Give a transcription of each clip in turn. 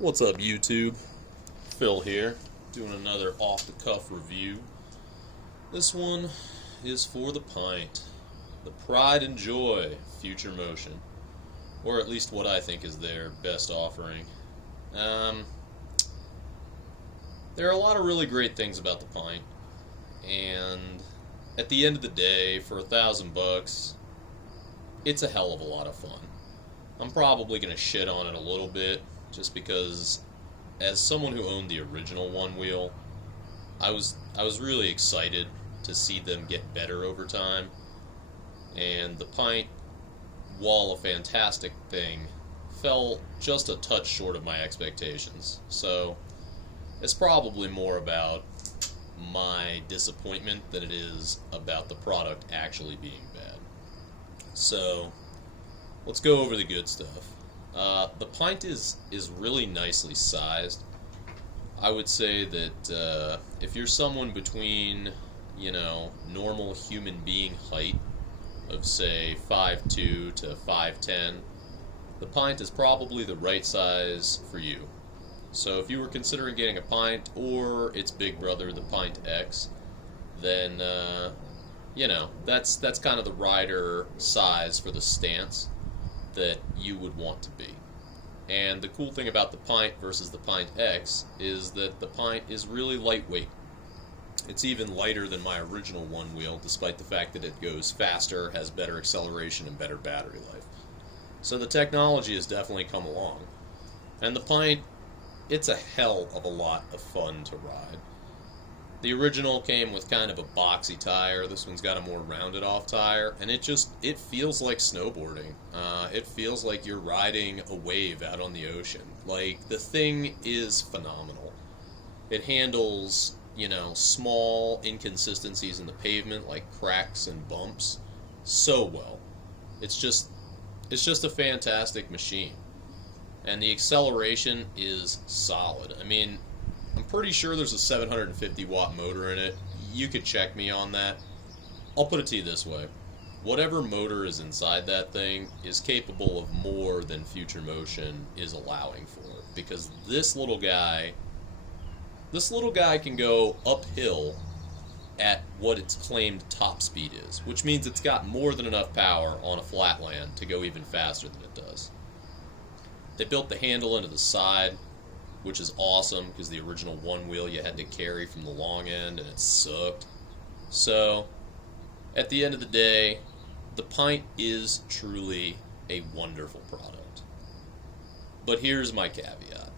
What's up, YouTube? Phil here, doing another off-the-cuff review. This one is for the Pint, the Pride and Joy Future Motion, or at least what I think is their best offering. There are a lot of really great things about the Pint, and at the end of the day, for $1,000, it's a hell of a lot of fun. I'm probably going to shit on it a little bit, just because as someone who owned the original One Wheel, I was really excited to see them get better over time. And the Pint, while a fantastic thing, fell just a touch short of my expectations. So it's probably more about my disappointment than it is about the product actually being bad. So let's go over the good stuff. The Pint is really nicely sized. I would say that if you're someone between, normal human being height of, say, 5'2" to 5'10", the Pint is probably the right size for you. So if you were considering getting a Pint or its big brother, the Pint X, then, that's kind of the rider size for the stance that you would want to be. And the cool thing about the Pint versus the Pint X is that the Pint is really lightweight. It's even lighter than my original One Wheel, despite the fact that it goes faster, has better acceleration, and better battery life. So the technology has definitely come along. And the Pint, it's a hell of a lot of fun to ride. The original came with kind of a boxy tire. This one's got a more rounded off tire, and it feels like snowboarding. It feels like you're riding a wave out on the ocean. Like, the thing is phenomenal. It handles, small inconsistencies in the pavement, like cracks and bumps, so well. It's just a fantastic machine. And the acceleration is solid. I mean, I'm pretty sure there's a 750 watt motor in it. You could check me on that. I'll put it to you this way. Whatever motor is inside that thing is capable of more than Future Motion is allowing for it. Because this little guy can go uphill at what its claimed top speed is, which means it's got more than enough power on a flat land to go even faster than it does. They built the handle into the side, which is awesome, because the original One Wheel you had to carry from the long end, and it sucked. So, at the end of the day, the Pint is truly a wonderful product. But here's my caveat.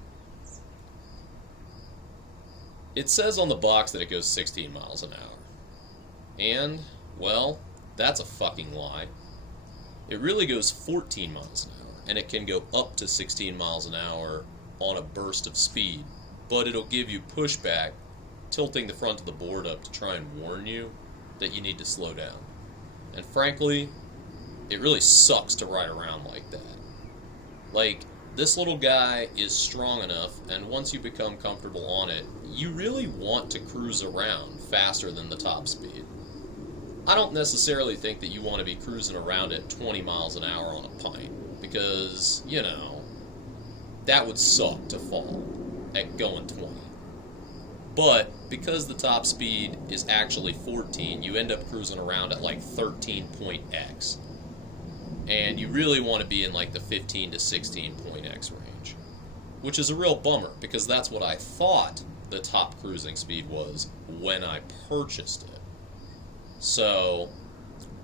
It says on the box that it goes 16 miles an hour. And, well, that's a fucking lie. It really goes 14 miles an hour, and it can go up to 16 miles an hour on a burst of speed, but it'll give you pushback, tilting the front of the board up to try and warn you that you need to slow down. And frankly, it really sucks to ride around like that. Like, this little guy is strong enough, and once you become comfortable on it, you really want to cruise around faster than the top speed. I don't necessarily think that you want to be cruising around at 20 miles an hour on a Pint, because, that would suck to fall at going 20. But because the top speed is actually 14, you end up cruising around at like 13.x. And you really want to be in like the 15 to 16.x range. Which is a real bummer, because that's what I thought the top cruising speed was when I purchased it. So,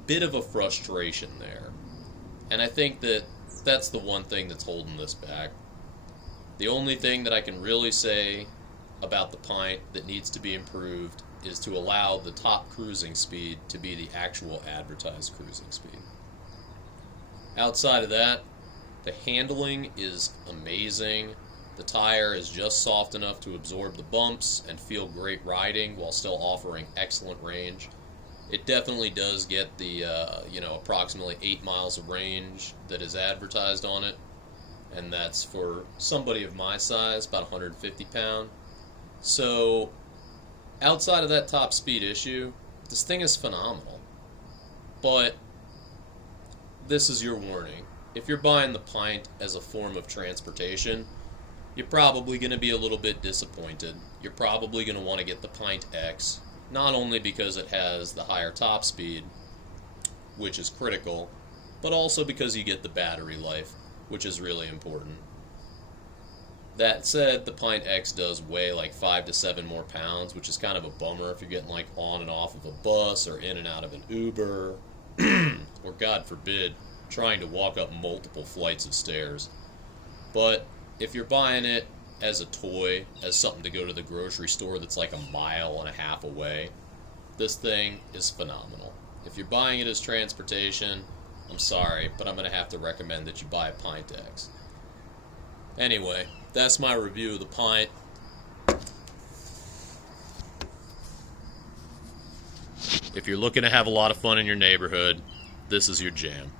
bit of a frustration there. And I think that that's the one thing that's holding this back. The only thing that I can really say about the Pint that needs to be improved is to allow the top cruising speed to be the actual advertised cruising speed. Outside of that, the handling is amazing. The tire is just soft enough to absorb the bumps and feel great riding while still offering excellent range. It definitely does get the, approximately 8 miles of range that is advertised on it. And that's for somebody of my size, about 150 pound. So, outside of that top speed issue, this thing is phenomenal. But this is your warning. If you're buying the Pint as a form of transportation, you're probably going to be a little bit disappointed. You're probably going to want to get the Pint X, not only because it has the higher top speed, which is critical, but also because you get the battery life, which is really important. That said, the Pint X does weigh like 5 to 7 more pounds, which is kind of a bummer if you're getting like on and off of a bus or in and out of an Uber, or God forbid, trying to walk up multiple flights of stairs. But if you're buying it as a toy, as something to go to the grocery store that's like 1.5 miles away, this thing is phenomenal. If you're buying it as transportation, I'm sorry, but I'm going to have to recommend that you buy a Pint X. Anyway, that's my review of the Pint. If you're looking to have a lot of fun in your neighborhood, this is your jam.